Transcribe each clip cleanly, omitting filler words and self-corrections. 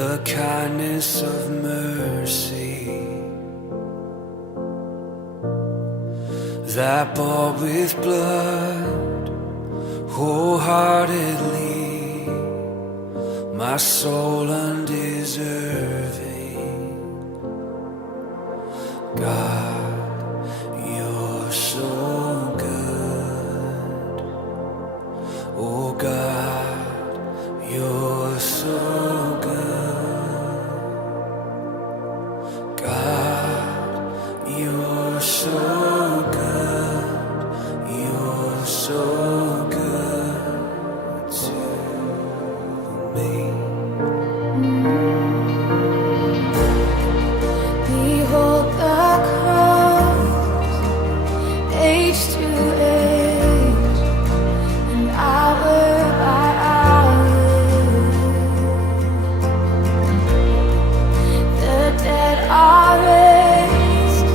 the kindness of mercy that bought with blood wholeheartedly my soul undeserving. God, you're so good. Oh God, you're so good. God, you're so good. You're so good to me. Behold the cross, age to age, and hour by hour. The dead are raised,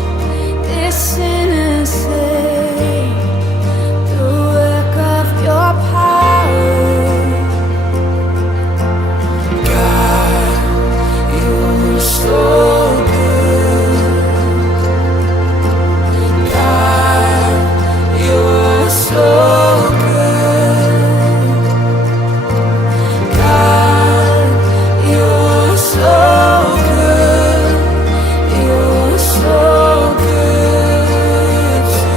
this sinner saved, the work of your power. God, you're so good. God, you're so good. God, you're so good. You're so good to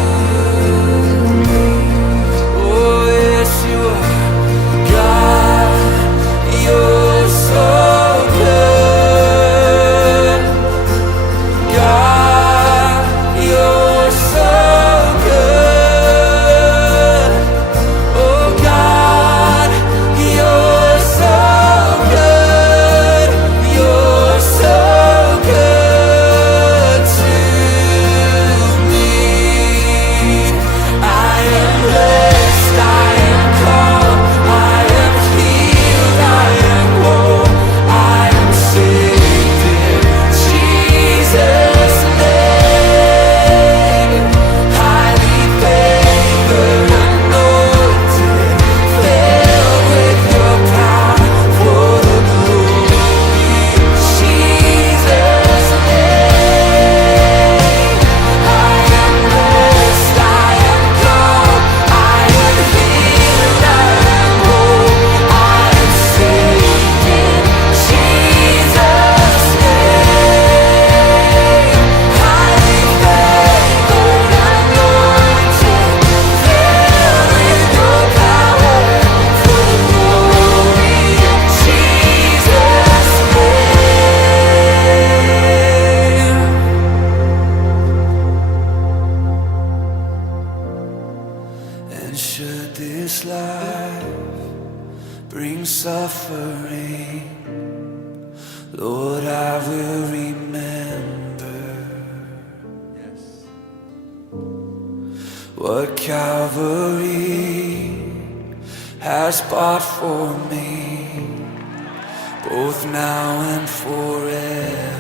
me. Oh, yes, you are. God, you're so good. God, you're so good. Oh God, you're so good. You're so good to me. I am blessed, I am called, I am healed, I am whole, I am saved in Jesus' name. Highly favored, anointed, filled with your power for the glory. Jesus' name. I am blessed, I am called, I am healed, I am whole, I am saved in Jesus' name. Highly favored, anointed, filled with your power for the glory of Jesus' name. And should this life bring suffering, Lord, I will remember what Calvary has bought for me, both now and forever.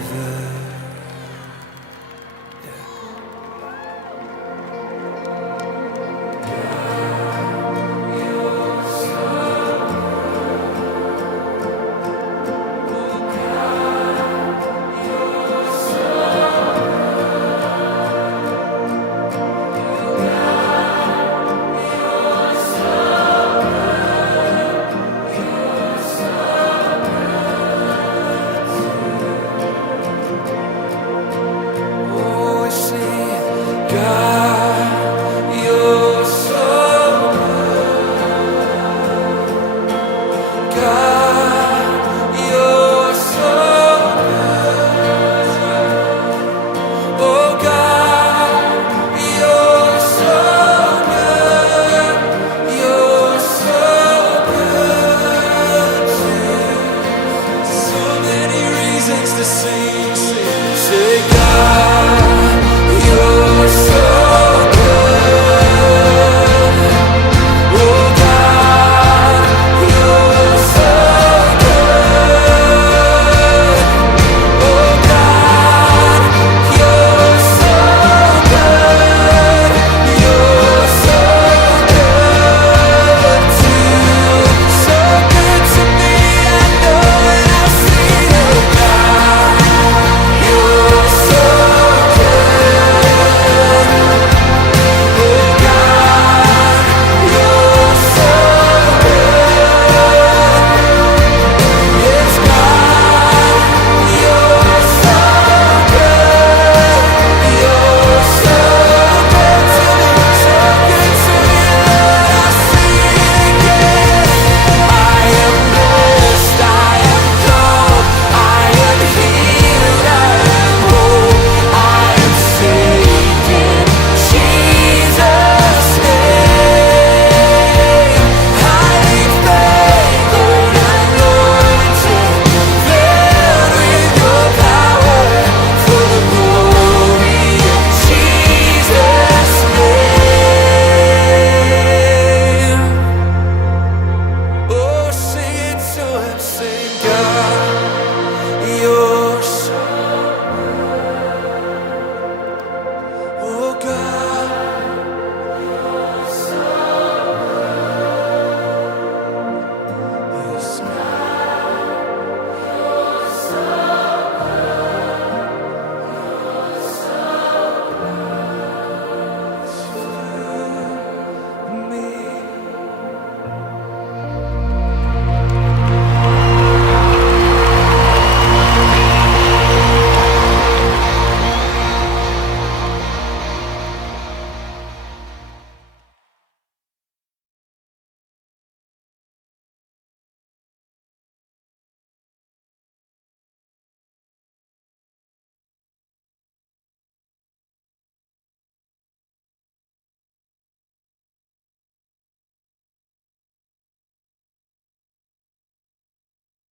I've sinned.